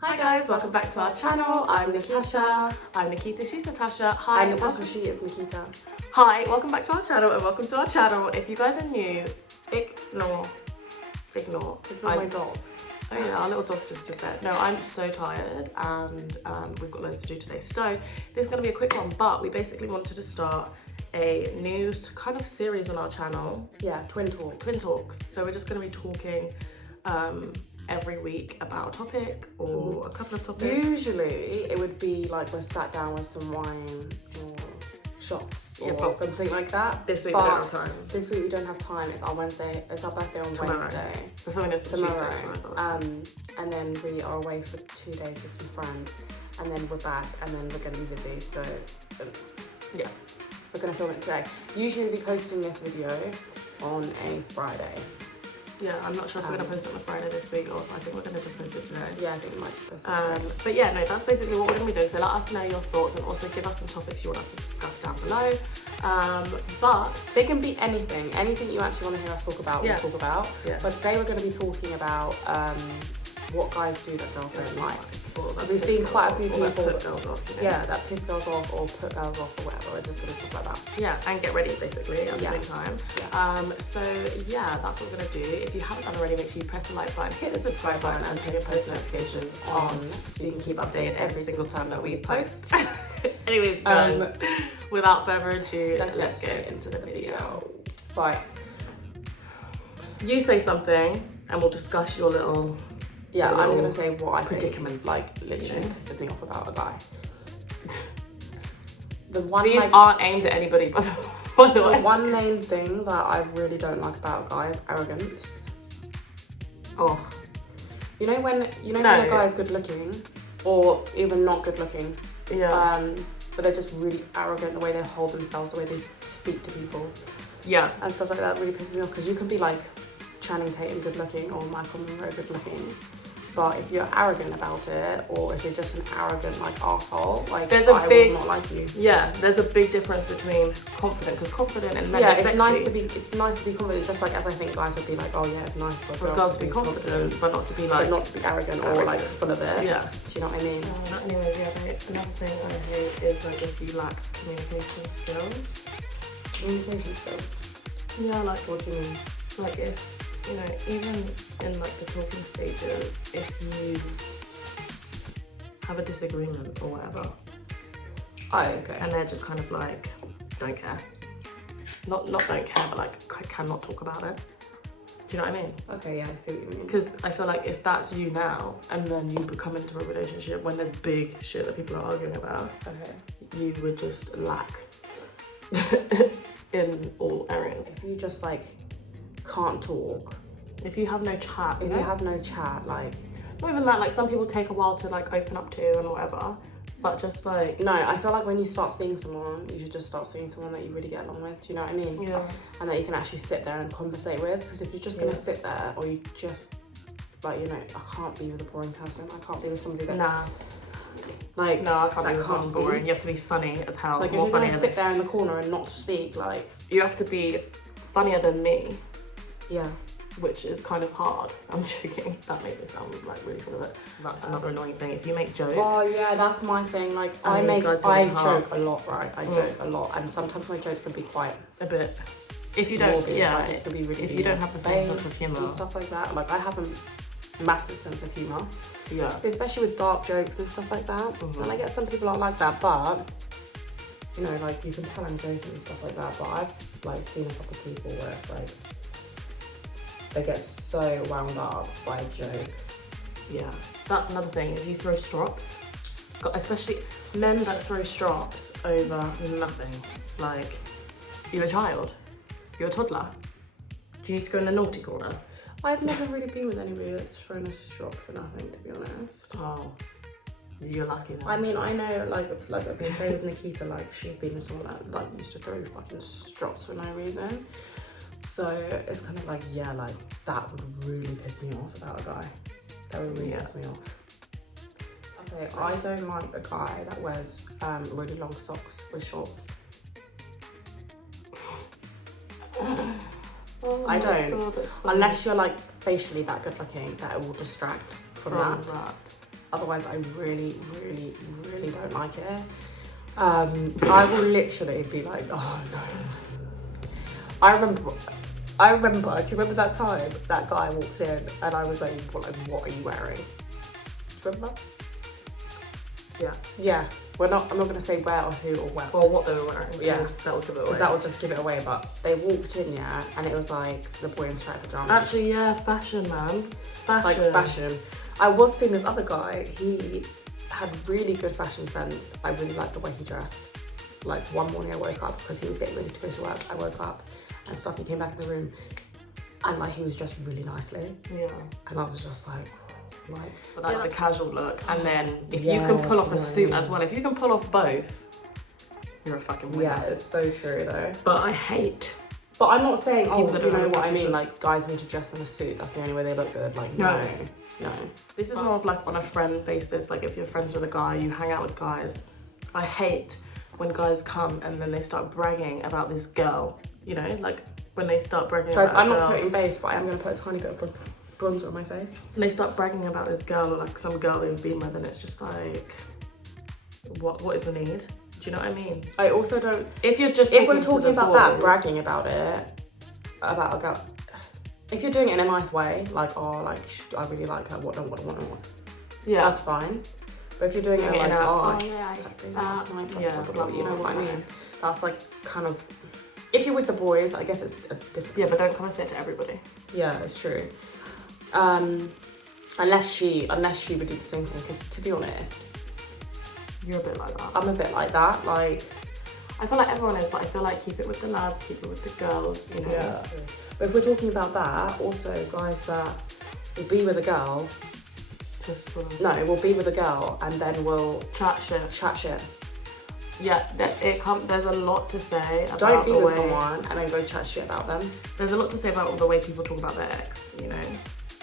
Hi guys, welcome back to our channel. I'm Natasha. I'm Nikita, she's Natasha. Hi, I'm Natasha, she is Nikita. Hi, welcome back to our channel and welcome to our channel. If you guys are new, ignore my dog. Oh yeah, our little dog's just to bed. No, I'm so tired and we've got loads to do today. So this is gonna be a quick one, but we basically wanted to start a new kind of series on our channel. Yeah, Twin Talks. Twin Talks. So we're just gonna be talking every week about a topic or a couple of topics. Usually it would be like we're sat down with some wine or shots or something like that. This week we don't have time. This week we don't have time. It's our Wednesday. It's our birthday on Wednesday. We're filming this tomorrow. Tuesday. And then we are away for 2 days with some friends, and then we're back, and then we're gonna be busy. So yeah, we're gonna film it today. Usually we'll be posting this video on a Friday. Yeah, I'm not sure if we're going to post it on a Friday this week or I think we're going to just post it today. Yeah, I think we might just post it today. But yeah, no, that's basically what we're going to be doing. So let us know your thoughts and also give us some topics you want us to discuss down below. But they can be anything you actually want to hear us talk about, we'll talk about. Yeah. But today we're going to be talking about what guys do that girls don't like. We've seen quite a few people put girls off, you know? Yeah, that piss girls off or put girls off or whatever. We're just going to talk about that. Yeah, and get ready basically at the same time. Yeah. So yeah, that's what we're going to do. If you haven't done already, make sure you press the like button, hit the subscribe button and turn your post notifications on so you can keep updated every single time that we post. Anyways, guys, without further ado, let's get into the video. Right. You say something and we'll discuss your little... Yeah, I'm gonna say what I predicament, think, like literally pisses me off about a guy. These aren't aimed at anybody, by the way. The one main thing that I really don't like about a guy is arrogance. Oh, you know when when a guy is good looking, or even not good looking. Yeah. But they're just really arrogant the way they hold themselves, the way they speak to people. Yeah. And stuff like that really pisses me off because you can be like Channing Tatum good looking or Michael Monroe good looking. But if you're arrogant about it, or if you're just an arrogant like arsehole, like I will not like you. Yeah, there's a big difference between confident, because confident and men it's nice to be confident, just like as I think guys would be like, oh yeah, it's nice for a girl to be confident, but not to be like, but not to be arrogant or like full of it. Yeah. Do you know what I mean? Another thing I hate is like if you lack communication skills. Communication skills? Yeah, like what do you mean? Like if, you know, even in like the talking stages, if you have a disagreement or whatever. Oh, okay. And they're just kind of like, don't care. Not don't care, but like cannot talk about it. Do you know what I mean? Okay, yeah, I see what you mean. Because I feel like if that's you now, and then you become into a relationship when there's big shit that people are arguing about, you would just lack in all areas. If you just like can't talk, if you have no chat, you have no chat, like not even that, like some people take a while to like open up to and whatever, but just like no, I feel like when you start seeing someone, you should just start seeing someone that you really get along with. Do you know what I mean? Yeah. And that you can actually sit there and conversate with, because if you're just gonna sit there, or you just like, you know, I can't be with a boring person. I can't be with somebody that like no, I can't be with someone boring. You have to be funny as hell. Like if you're gonna sit there in the corner and not speak, like you have to be funnier than me. Yeah. Which is kind of hard. I'm joking. That made me sound like really full of it. That's another annoying thing. If you make jokes. Oh yeah, that's my thing. Like I joke a lot, right? I joke a lot, and sometimes my jokes can be quite a bit. If you don't, it can be really. If you don't have the same sense of humour and stuff like that, like I have a massive sense of humour. Yeah. Especially with dark jokes and stuff like that. And I get some people aren't like that, but you know, like you can tell I'm joking and stuff like that. But I've like seen a couple of people where it's like, they get so wound up by a joke. Yeah, that's another thing. If you throw strops, especially men that throw strops over nothing, like you're a child, you're a toddler. Do you need to go in the naughty corner? I've never really been with anybody that's thrown a strop for nothing, to be honest. Oh, you're lucky then. I mean, I know, like I've been saying with Nikita, like she's been with someone that like used to throw fucking strops for no reason. So it's kind of like, yeah, like that would really piss me off about a guy. That would really piss me off. Okay, I don't like a guy that wears really long socks with shorts. I don't. Unless you're like facially that good looking, that it will distract from that. Otherwise, I really, really, really don't like it. I will literally be like, oh no. I remember, do you remember that time that guy walked in and I was like, what are you wearing? Remember? Yeah. Yeah. I'm not going to say where or who or what. Or what they were wearing. Yeah. That will give it away. Because that will just give it away. But they walked in, yeah, and it was like the boy in striped pajamas. Actually, yeah, fashion, man. Fashion. Like fashion. I was seeing this other guy. He had really good fashion sense. I really liked the way he dressed. Like one morning I woke up because he was getting ready to go to work. I woke up and stuff. He came back in the room and like he was dressed really nicely. Yeah. And I was just like the casual look, and then if you can pull off a suit as well, if you can pull off both, you're a fucking winner. Yeah, it's so true though. But I hate. But I'm not saying, oh, People you know what I fashion mean, shows. like guys need to dress in a suit, that's the only way they look good. Like No. no. This is more of like on a friend basis, like if you're friends with a guy, you hang out with guys. I hate when guys come and then they start bragging about this girl, you know, like when they start bragging Guys, about I'm a not girl. putting base, but I am going to put a tiny bit of bronzer on my face. And they start bragging about this girl or like some girl they've been with, and it's just like, what is the need? Do you know what I mean? I also don't. If you're just If we're to talking the about that, boys- bragging about it, about a girl, if you're doing it in a nice way, like, oh, like, I really like her, what, yeah, that's fine. But if you're doing it like, oh, yeah, last night, yeah, blah, blah, blah, you know what I mean? That's like kind of, if you're with the boys, I guess it's a different. yeah, but don't come and say it to everybody. Yeah, it's true. Unless she would do the same thing, because to be honest, You're a bit like that. I'm a bit like that, like. I feel like everyone is, but I feel like keep it with the lads, keep it with the girls, you know. Yeah. But if we're talking about that, also guys that will be with a girl, Just for we'll be with a girl and then we'll chat shit. chat shit. Yeah, there's a lot to say about Don't be the with way, someone and then go chat shit about them. There's a lot to say about the way people talk about their ex, you know,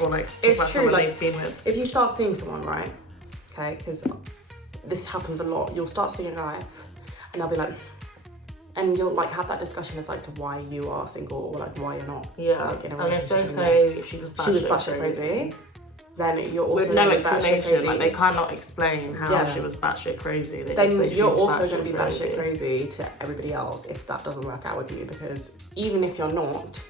or like talk It's about true, someone like, they've been with. If you start seeing someone, right, okay, because this happens a lot, you'll start seeing a guy and they'll be like, and you'll like have that discussion as like to why you are single or like why you're not like in a and if relationship they anymore. say she was batshit crazy, then you're also with no gonna be batshit explanation, crazy. like they cannot explain how Yeah. she was batshit crazy. They Then just say you're she's also going to be crazy. batshit crazy to everybody else if that doesn't work out with you, because even if you're not,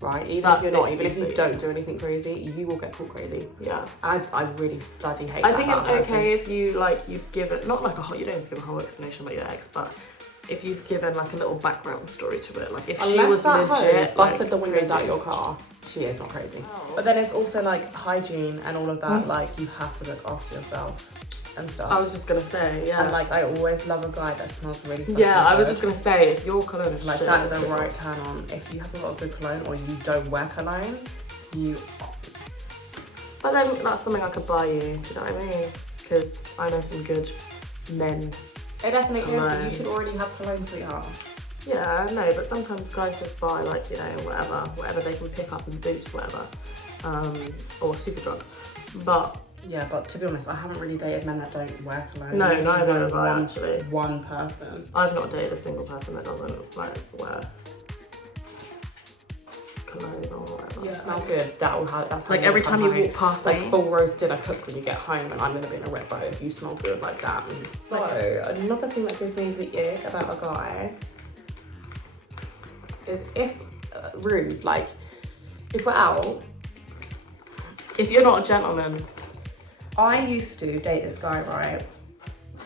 right, even if you don't do anything crazy, you will get called crazy. Yeah. I really bloody hate I that think it's about a person. okay if you give it, not like a whole, you don't need to give a whole explanation about your ex, but if you've given like a little background story to it, like if she was that legit, hoe like, busted the windows crazy. out your car, she is not crazy. Oh. But then it's also like hygiene and all of that, like you have to look after yourself and stuff. I was just gonna say, yeah. And like I always love a guy that smells really fucking Yeah, I was good. just gonna say, if your cologne is Like shit, that is it's a just- right turn on. If you haven't got a good cologne or you don't wear cologne, you. But then that's something I could buy you, do you know what I mean? Because I know some good men. It definitely is, but Cologne. you should already have cologne, sweetheart. Yeah, I know, but sometimes guys just buy like, you know, whatever they can pick up in Boots, whatever, or Superdrug. But Yeah, but to be honest, I haven't really dated men that don't wear cologne. no, Maybe neither have I one- actually. One person. I've not dated a single person that doesn't like wear cologne or whatever. Yeah, smell good. That's how Like you every come time you home. walk past Like me. full roast dinner cooked when you get home, and I'm gonna be in a red bow if you smell good like that. So another thing that gives me the ick about a guy is if rude. Like if we're out, If you're not a gentleman, I used to date this guy, right?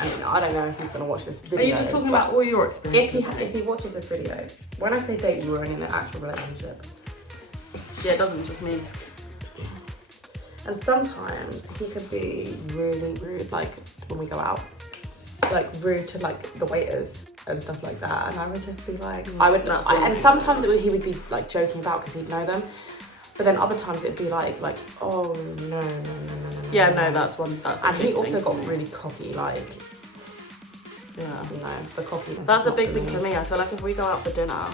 And I don't know if he's gonna watch this video. are you just talking but about all your experiences? if he watches this video, when I say date, you were in an actual relationship. Yeah, it doesn't just mean. And sometimes he could be really rude, like when we go out, like rude to like the waiters and stuff like that. And I would just be like, and sometimes he would be like joking about because he'd know them. But then other times it'd be like, oh no. Yeah, no, that's one. That's a And big he also thing got for me. really cocky, like, Yeah. you know, the cockiness. That's is a not big for thing me. for me. I feel like if we go out for dinner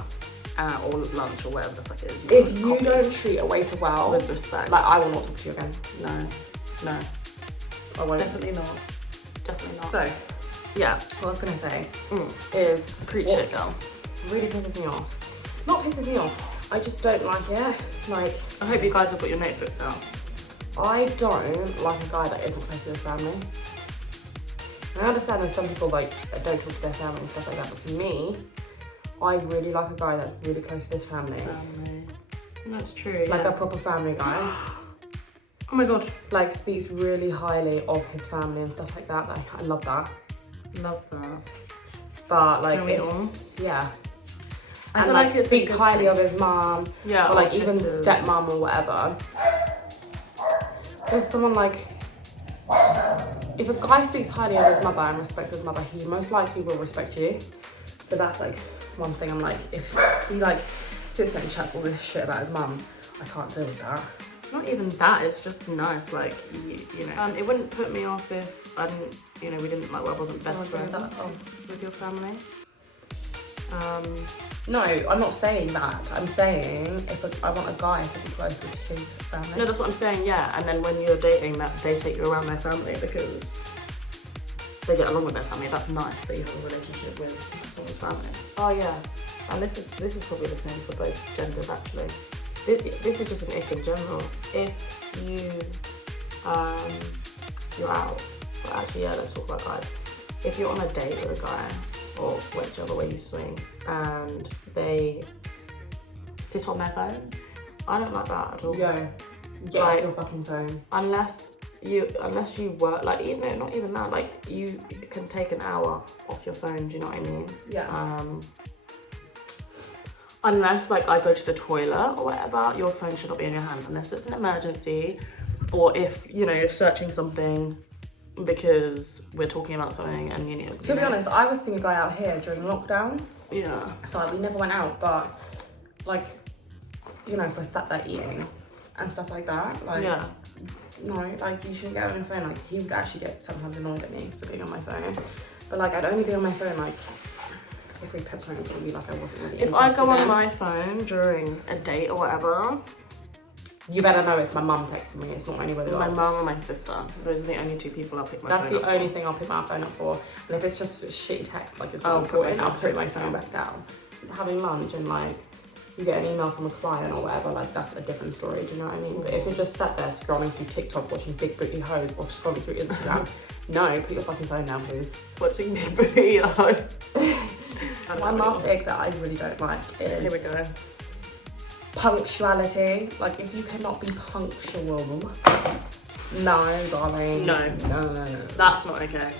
or lunch or whatever the fuck it is, If you don't treat a waiter well, with respect, like I will not talk to you again. no, I won't. definitely not. Definitely not. So, yeah, what I was gonna say Mm. is preach what it, girl. really pisses me off. Not pisses me off. I just don't like it. Like, I hope you guys have got your notebooks out. I don't like a guy that isn't close to his family. I understand that some people like don't talk to their family and stuff like that, but for me, I really like a guy that's really close to his family. That's true. Like a proper family guy. Oh my god. Like speaks really highly of his family and stuff like that. Like, I love that. Love that. But like, yeah. And like speaks highly of his mum. Yeah. Or like even stepmom or whatever. There's someone like, if a guy speaks highly of his mother and respects his mother, he most likely will respect you. So that's like one thing I'm like, if he like sits there and chats all this shit about his mum, I can't deal with that. Not even that, it's just nice, like, you know. It wouldn't put me off if I didn't, you know, we didn't, like, I wasn't best friends with your family. No, I'm not saying that. I'm saying if I want a guy to be close with his family. No, that's what I'm saying, yeah. And then when you're dating, that they take you around their family because they get along with their family. That's nice that you have a relationship with someone's family. Oh yeah, and this is probably the same for both genders actually. This is just an ick in general. If you're out, well actually yeah, let's talk about guys. If you're on a date with a guy or whichever way you swing and they sit on their phone, I don't like that at all. Yo, get off your fucking phone. Unless you work, like, you know, not even that, like, you can take an hour off your phone, do you know what I mean? Yeah. Unless, like, I go to the toilet or whatever, your phone should not be in your hand unless it's an emergency, or if, you know, you're searching something because we're talking about something and you need to be honest, I was seeing a guy out here during lockdown. Yeah. So like, we never went out, but like, you know, if we're sat there eating and stuff like that, like, yeah. No, like, you shouldn't get on your phone. Like, he would actually get sometimes annoyed at me for being on my phone. But like, I'd only be on my phone like if we put something to be like I wasn't really If I go on my phone during a date or whatever, you better know it's my mum texting me. It's not anybody else. My mum or my sister. Those are the only two people I'll pick my phone up for. That's the only thing I'll pick my phone up for. And if it's just a shitty text, like it's not important, I'll put my phone back down. Having lunch and like you get an email from a client or whatever, like that's a different story, do you know what I mean? But if you're just sat there scrolling through TikTok, watching big booty hoes or scrolling through Instagram, no, put your fucking phone down, please. Watching big booty hoes. One last egg that I really don't like is... Here we go. Punctuality. Like, if you cannot be punctual, no, darling. No. No. That's not okay.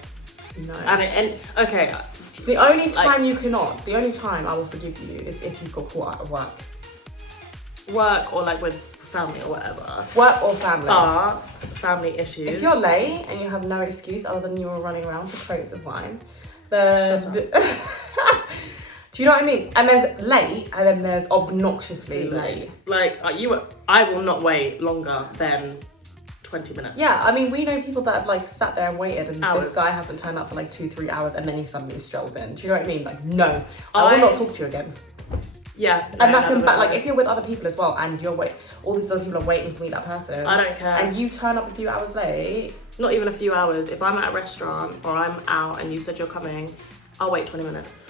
No. And okay. The only time you cannot, the only time I will forgive you is if you got caught out of work. Work or like with family or whatever. Work or family. Family issues. If you're late and you have no excuse other than you were running around for crates of wine, then... Shut up. Do you know what I mean? And there's late and then there's obnoxiously late. Like, I will not wait longer than 20 minutes. Yeah, I mean, we know people that have like sat there and waited and hours. This guy hasn't turned up for like 2-3 hours and then he suddenly strolls in. Do you know what I mean? Like, no, I will not talk to you again. Yeah. And that's in fact, like, if you're with other people as well and all these other people are waiting to meet that person. I don't care. And you turn up a few hours late. Not even a few hours. If I'm at a restaurant or I'm out and you said you're coming, I'll wait 20 minutes.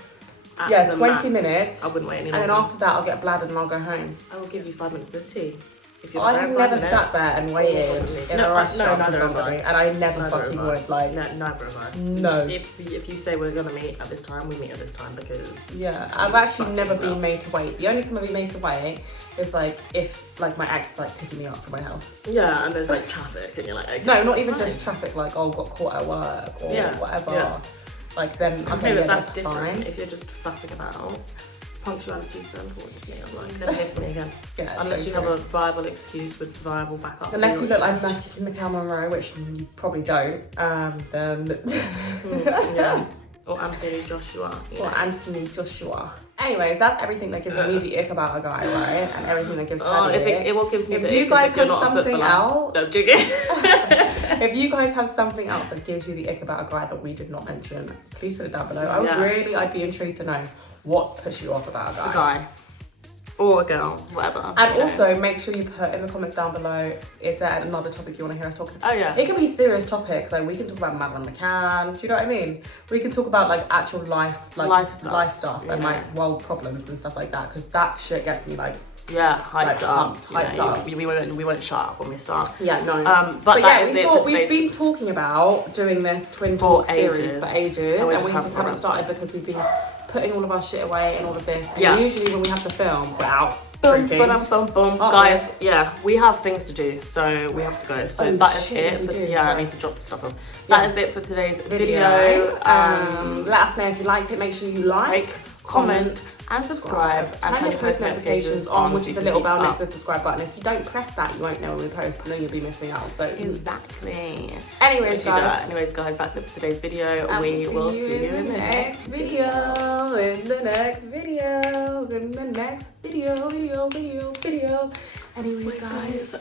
Yeah, 20 minutes. I wouldn't wait any longer. longer. And then after that, I'll get bladdered and I'll go home. I will give you 5 minutes of tea. If you're I have never sat there and waited in a restaurant for somebody, and I never fucking would. Like, no, never have I. No. If you say we're gonna meet at this time, we meet at this time because. Yeah, I've actually never been made to wait. The only time I've been made to wait is like if like my ex is like picking me up from my house. Yeah, and there's like traffic, and you're like, okay. No, not even just traffic. Like, got caught at work or whatever. Yeah. Like then, okay, yeah, that's different. Fine. If you're just faffing about. Punctuality is so important to me. I'm like, never hear from me again. Yeah, unless you have a viable excuse with viable backup. Unless you look like Mikhail Monroe, which you probably don't, then... yeah. Or Anthony Joshua. Or Anthony Joshua. Anyways, that's everything that gives me the ick about a guy, right? And everything that gives her the ick. What gives me the ick you guys have something else... No, I'm joking. If you guys have something else that gives you the ick about a guy that we did not mention, please put it down below. I'd be intrigued to know. What puts you off about a guy? Or a girl, whatever. And also make sure you put in the comments down below, is there another topic you want to hear us talk about? Oh yeah. It can be serious topics, like we can talk about Madeline McCann, do you know what I mean? We can talk about like actual life stuff and like world problems and stuff like that, because that shit gets me like hyped up. Hyped up. We won't shut up when we start. Yeah, no. But yeah, we thought we've been talking about doing this Twin Talk series for ages, and we just haven't started because we've been putting all of our shit away and all of this. And usually when we have to film, we're out. Guys, we have things to do, so we have to go. So that is it for I need to drop stuff off. That is it for today's video. Let us know if you liked it. Make sure you like, comment, and subscribe, and turn your post notifications on, which is a little bell next to the subscribe button. If you don't press that, you won't know when we post, and then you'll be missing out. So exactly. Anyways, guys, that's it for today's video. We will see you in the next video. Anyways, guys.